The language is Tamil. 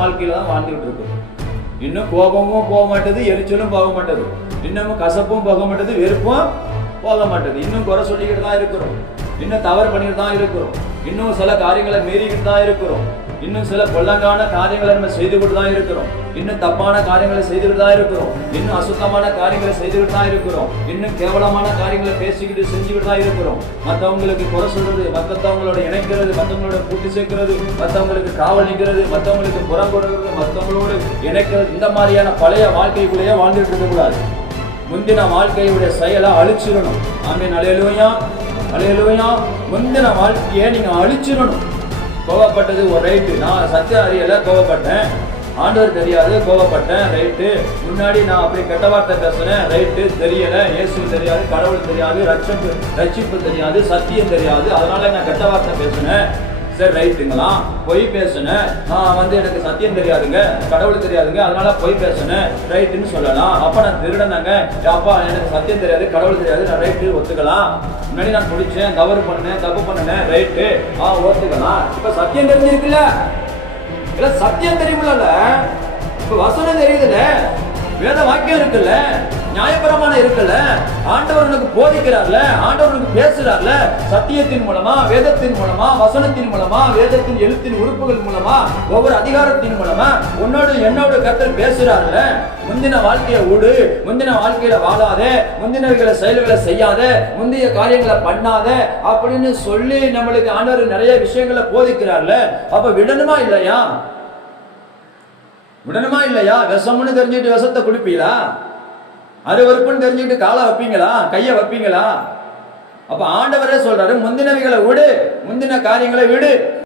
வாழ்க்கையில தான் வாழ்ந்துகிட்டு இருக்கோம். இன்னும் கோபமும் போக மாட்டேது, எரிச்சலும் போக மாட்டேது, இன்னமும் கசப்பும் போக மாட்டேது, வெறுப்பும் போக மாட்டேது. இன்னும் குறை சொல்லிக்கிட்டு தான் இருக்கிறோம், இன்னும் தவறு பண்ணிட்டு தான் இருக்கிறோம், இன்னும் சில காரியங்களை மீறிக்கிட்டு தான் இருக்கிறோம், இன்னும் சில கொள்ளங்கான காரியங்களை நம்ம செய்துகிட்டு தான் இருக்கிறோம், இன்னும் தப்பான காரியங்களை செய்துகிட்டு தான் இருக்கிறோம், இன்னும் அசுத்தமான காரியங்களை செய்துகிட்டு தான் இருக்கிறோம், இன்னும் கேவலமான காரியங்களை பேசிக்கிட்டு செஞ்சுக்கிட்டு தான் இருக்கிறோம். மற்றவங்களுக்கு குறை சொல்றது, மற்றவங்களோட இணைக்கிறது, மற்றவங்களோட கூட்டி சேர்க்கிறது, மற்றவங்களுக்கு காவல் நிற்கிறது, மற்றவங்களுக்கு புறம் கொடுக்கிறது, மற்றவங்களோடு இணைக்கிறது, இந்த மாதிரியான பழைய வாழ்க்கைக்குள்ளேயே வாழ்ந்துட்டு இருக்க கூடாது. முந்தின வாழ்க்கையுடைய செயலை அழிச்சிடணும். ஆமென், அல்லேலூயா, அல்லேலூயா. முந்தின வாழ்க்கையை நீங்க அழிச்சிடணும். கோவப்பட்டது ஒரு ரைட்டு, நான் சத்தியம் அறியல கோவப்பட்டேன், ஆண்டவர் தெரியாது கோவப்பட்டேன், ரைட்டு. முன்னாடி நான் அப்படி கெட்ட வார்த்தை பேசுறேன், ரைட்டு. தெரியல, இயேசு தெரியாது, கடவுள் தெரியாது, ரட்சிப்பு தெரியாது, சத்தியம் தெரியாது, அதனால நான் கெட்ட வார்த்தை பேசுனேன், சரி ரைட்டுங்களா. பொய் பேசுனேன், நான் எனக்கு சத்தியம் தெரியாதுங்க, கடவுள் தெரியாதுங்க, அதனால பொய் பேசுனேன், ரைட்டுன்னு சொல்லலாம். அப்ப நான் திருடனாங்க, அப்பா எனக்கு சத்தியம் தெரியாது, கடவுள் தெரியாது, நான் ரைட்டு ஒத்துக்கலாம். முன்னாடி நான் குடிச்சேன், தவறு பண்ணேன், தப்பு பண்ணேன், ரைட்டு, ஒத்துக்கலாம். இப்ப சத்தியம் தெரிஞ்சிருக்குல்ல, இல்ல சத்தியம் தெரியுமில்ல, இப்ப வசனம் தெரியுதுல்ல, வேத வாக்கியம் இருக்குல்ல, நியாயபரமான இருக்குல்ல, ஆண்டவர் உனக்கு போதிக்கிறார்ல, ஆண்டவர் உனக்கு பேசுறார்ல, சத்தியத்தின் மூலமா, வேதத்தின் மூலமா, வசனத்தின் மூலமா, வேதத்தின் எழுத்தின் உறுப்புகள் மூலமா, ஒவ்வொரு அதிகாரத்தின் மூலமா உன்னோடு என்னோட கர்த்தர் பேசுறார்ல. முந்தின வாழ்க்கையை விடு, முந்தின வாழ்க்கையில வாழாதே, முந்தினவைகளை செயல்களை செய்யாத, முந்தைய காரியங்களை பண்ணாத அப்படின்னு சொல்லி நம்மளுக்கு ஆண்டவர் நிறைய விஷயங்களை போதிக்கிறார்ல. அப்ப விடணுமா இல்லையா? விடணுமா இல்லையா? விஷம்னு தெரிஞ்சுட்டு விஷத்தை குடிப்பீங்களா? அருவருப்புன்னு தெரிஞ்சுக்கிட்டு காலை வைப்பீங்களா? கையை வைப்பீங்களா? அப்ப ஆண்டவரே சொல்றாரு, முந்தினவைகளை விடு, முந்தின காரியங்களை விடு.